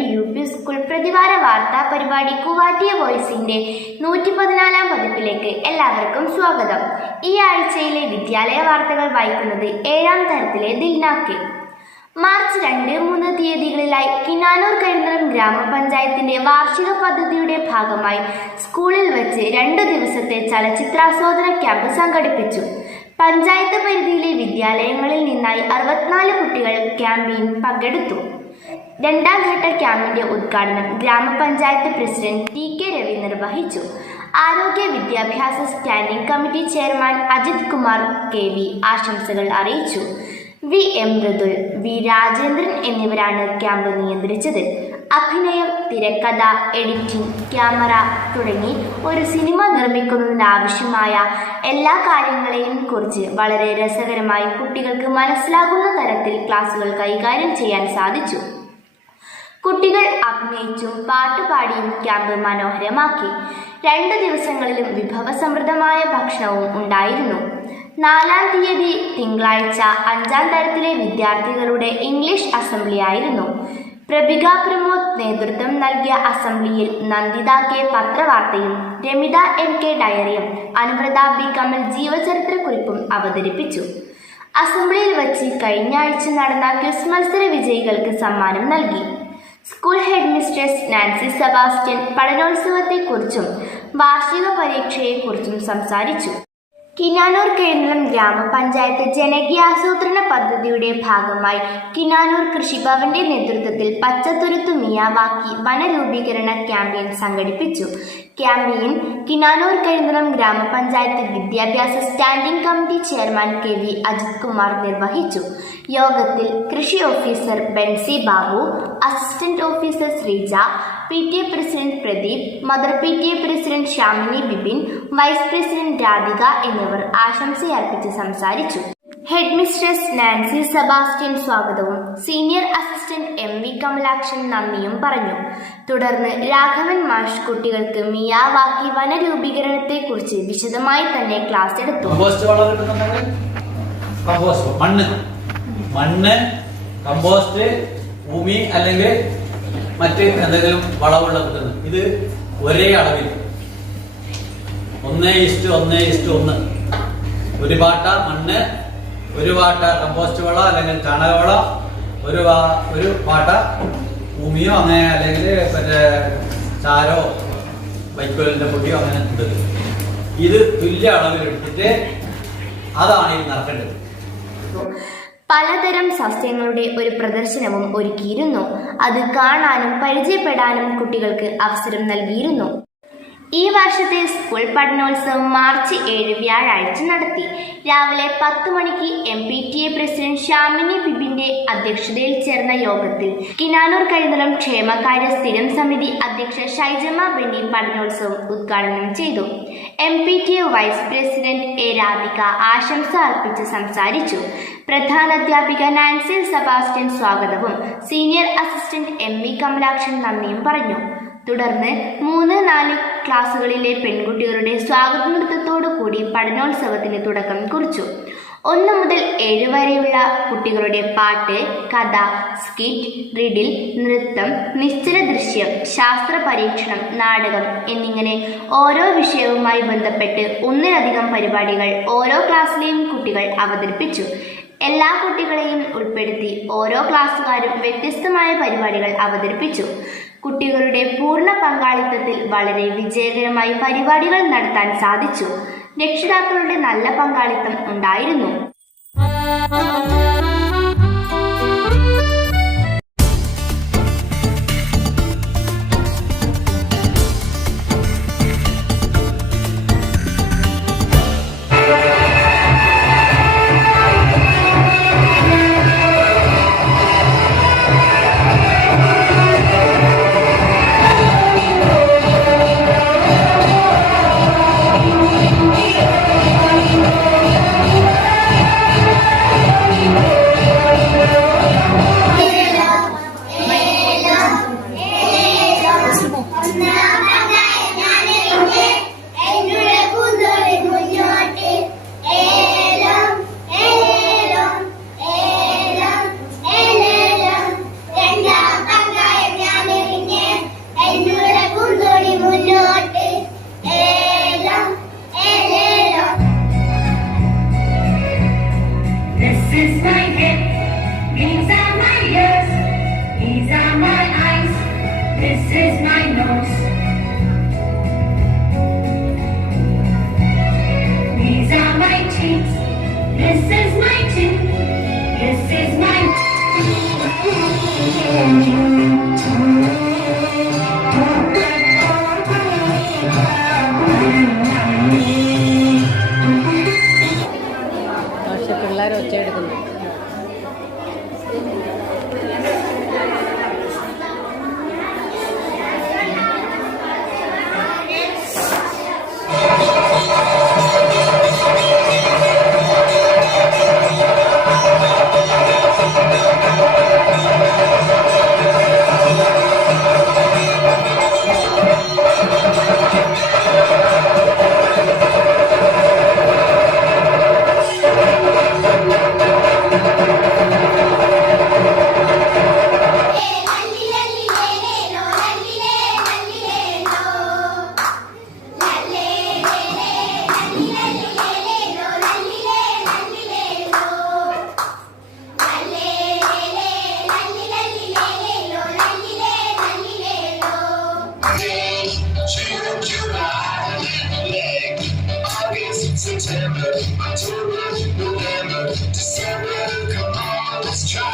Government UP school പ്രതിവാര വാർത്താ പരിപാടി കുവാറ്റിയ വോയിസിന്റെ 114-ാം പതിപ്പിലേക്ക് എല്ലാവർക്കും സ്വാഗതം. ഈ ആഴ്ചയിലെ വിദ്യാലയ വാർത്തകൾ വായിക്കുന്നത് 7ാം തരത്തിലെ ദിൽനാക്ക്. മാർച്ച് 2, 3 തീയതികളിലായി കിനാനൂർ കരിന്തളം ഗ്രാമപഞ്ചായത്തിന്റെ വാർഷിക പദ്ധതിയുടെ ഭാഗമായി സ്കൂളിൽ വെച്ച് 2 ദിവസത്തെ ചലച്ചിത്രാസ്വാദന ക്യാമ്പ് സംഘടിപ്പിച്ചു. പഞ്ചായത്ത് പരിധിയിലെ വിദ്യാലയങ്ങളിൽ നിന്നായി 64 കുട്ടികൾ ക്യാമ്പിൽ പങ്കെടുത്തു. 2ാം ഘട്ട ക്യാമ്പിന്റെ ഉദ്ഘാടനം ഗ്രാമപഞ്ചായത്ത് പ്രസിഡന്റ് TK രവി നിർവഹിച്ചു. ആരോഗ്യ വിദ്യാഭ്യാസ standing committee chairman Ajith Kumar KV ആശംസകൾ അറിയിച്ചു. VM മൃദുൽ, V രാജേന്ദ്രൻ എന്നിവരാണ് ക്യാമ്പ് നിയന്ത്രിച്ചത്. അഭിനയം, തിരക്കഥ, എഡിറ്റിംഗ്, ക്യാമറ തുടങ്ങി ഒരു സിനിമ നിർമ്മിക്കുന്നതിനാവശ്യമായ എല്ലാ കാര്യങ്ങളെയും കുറിച്ച് വളരെ രസകരമായി കുട്ടികൾക്ക് മനസ്സിലാകുന്ന തരത്തിൽ ക്ലാസുകൾ കൈകാര്യം ചെയ്യാൻ സാധിച്ചു. കുട്ടികൾ അഭിനയിച്ചും പാട്ടുപാടിയും ക്യാമ്പ് മനോഹരമാക്കി. 2 ദിവസങ്ങളിലും വിഭവസമൃദ്ധമായ ഭക്ഷണവും ഉണ്ടായിരുന്നു. 4ാം തീയതി തിങ്കളാഴ്ച 5ാം തരത്തിലെ വിദ്യാർത്ഥികളുടെ ഇംഗ്ലീഷ് അസംബ്ലി ആയിരുന്നു. പ്രഭിക പ്രമോദ് നേതൃത്വം നൽകിയ അസംബ്ലിയിൽ Nanditha K പത്രവാർത്തയും Ramitha MK ഡയറിയും അനുവൃത B Kamal ജീവചരിത്രക്കുറിപ്പും അവതരിപ്പിച്ചു. അസംബ്ലിയിൽ വച്ച് കഴിഞ്ഞ ആഴ്ച നടന്ന ക്വിസ് മത്സര വിജയികൾക്ക് സമ്മാനം നൽകി. School head mistress Nancy Sebastian പഠനോത്സവത്തെക്കുറിച്ചും വാർഷിക പരീക്ഷയെക്കുറിച്ചും സംസാരിച്ചു. കിനാനൂർ കരിന്തളം ഗ്രാമപഞ്ചായത്ത് ജനകീയാസൂത്രണ പദ്ധതിയുടെ ഭാഗമായി കിനാനൂർ കൃഷിഭവന്റെ നേതൃത്വത്തിൽ പച്ചത്തുരുത്തു മിയാവാക്കി വനരൂപീകരണ ക്യാമ്പയിൻ സംഘടിപ്പിച്ചു. ക്യാമ്പയിൻ കിനാനൂർ കരിന്തളം ഗ്രാമപഞ്ചായത്ത് വിദ്യാഭ്യാസ standing committee chairman KV Ajith Kumar നിർവഹിച്ചു. യോഗത്തിൽ കൃഷി officer Benzy Babu, assistant officer Sreeja, PTA president Pradeep, mother PTA president Shamini Bibin, vice president Radhika എന്നിവർ ആശംസയർപ്പിച്ച് സംസാരിച്ചു. ഹെഡ് മിസ്ട്രസ് നാൻസി സെബാസ്റ്റ്യൻ സ്വാഗതവും സീനിയർ അസിസ്റ്റന്റ് MV കമലാക്ഷൻ നന്ദിയും പറഞ്ഞു. തുടർന്ന് രാഘവൻ മാഷ് കുട്ടികൾക്ക് മിയാവാക്കി വനരൂപീകരണത്തെക്കുറിച്ച് വിശദമായി തന്നെ ക്ലാസ് എടുത്തു. മണ്ണ്, കമ്പോസ്റ്റ്, ഭൂമി അല്ലെങ്കിൽ മറ്റ് എന്തെങ്കിലും വളമുള്ള കിട്ടുന്നത്, ഇത് ഒരേ അളവിൽ 1:1:1 ഒരു പാട്ട മണ്ണ്, ഒരു പാട്ട കമ്പോസ്റ്റ് വളം അല്ലെങ്കിൽ ചാണകവളം, ഒരു പാട്ട ഭൂമിയോ അങ്ങനെ അല്ലെങ്കിൽ മറ്റേ ചാരോ വൈക്കോലിന്റെ പൊടിയോ അങ്ങനെ ഉണ്ട്. ഇത് തുല്യ അളവിൽ എടുത്തിട്ട് അതാണ് ഈ നടക്കേണ്ടത്. പലതരം സസ്യങ്ങളുടെ ഒരു പ്രദർശനവും ഒരുക്കിയിരുന്നു. അത് കാണാനും പരിചയപ്പെടാനും കുട്ടികൾക്ക് അവസരം നൽകിയിരുന്നു. ഈ വർഷത്തെ സ്കൂൾ പഠനോത്സവം മാർച്ച് 7 വ്യാഴാഴ്ച നടത്തി. രാവിലെ 10 മണിക്ക് MPTA പ്രസിഡന്റ് ഷാമിനി ബിബിന്റെ അധ്യക്ഷതയിൽ ചേർന്ന യോഗത്തിൽ കിനാനൂർ കരിന്തളം ക്ഷേമകാര്യ സ്ഥിരം സമിതി അധ്യക്ഷ ഷൈജമ്മ ബെന്നി പഠനോത്സവം ഉദ്ഘാടനം ചെയ്തു. MPTA vice president A Radhika ആശംസ അർപ്പിച്ച് സംസാരിച്ചു. പ്രധാനാധ്യാപിക നാൻസി സെബാസ്റ്റ്യൻ സ്വാഗതവും സീനിയർ അസിസ്റ്റന്റ് MV കമലാക്ഷൻ നന്ദിയും പറഞ്ഞു. തുടർന്ന് 3, 4 ക്ലാസുകളിലെ പെൺകുട്ടികളുടെ സ്വാഗത നൃത്തത്തോടു കൂടി പഠനോത്സവത്തിന് തുടക്കം കുറിച്ചു. 1 മുതൽ 7 വരെയുള്ള കുട്ടികളുടെ പാട്ട്, കഥ, സ്കിറ്റ്, റിഡിൽ, നൃത്തം, നിശ്ചല ദൃശ്യം, ശാസ്ത്ര പരീക്ഷണം, നാടകം എന്നിങ്ങനെ ഓരോ വിഷയവുമായി ബന്ധപ്പെട്ട് 1-ലധികം പരിപാടികൾ ഓരോ ക്ലാസ്സിലെയും കുട്ടികൾ അവതരിപ്പിച്ചു. എല്ലാ കുട്ടികളെയും ഉൾപ്പെടുത്തി ഓരോ ക്ലാസ്സുകാരും വ്യത്യസ്തമായ പരിപാടികൾ അവതരിപ്പിച്ചു. കുട്ടികളുടെ പൂർണ്ണ പങ്കാളിത്തത്തിൽ വളരെ വിജയകരമായി പരിപാടികൾ നടത്താൻ സാധിച്ചു. രക്ഷിതാക്കളുടെ നല്ല പങ്കാളിത്തം ഉണ്ടായിരുന്നു. is my nose. These are my cheeks. This is my chin. This is my. പക്ഷെ പിള്ളേർ ഒച്ചയെടുക്കുന്നു. September, October, November, December, come on, let's try.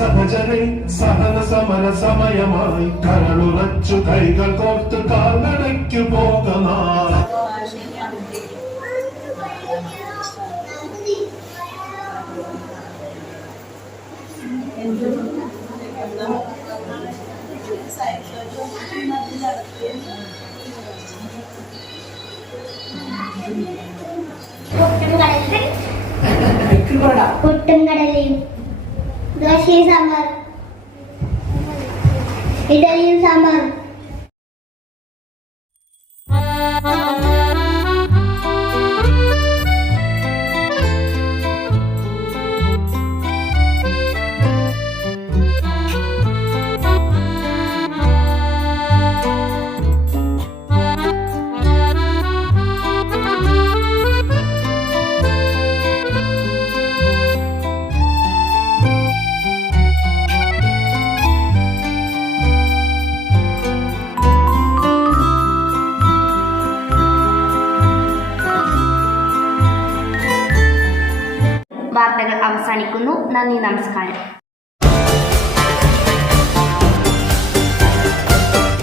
സഹജനെ സഹന സമര സമയമായി കരളുറച്ചു കൈകൾ കോർത്ത് കാൽനടയ്ക്കു പോകനാൾ. പുട്ടും കടലയും ദോശയും സാമ്പാർ ഇഡലിയും സാമ്പാറും. വാർത്തകൾ അവസാനിക്കുന്നു. നന്ദി, നമസ്കാരം.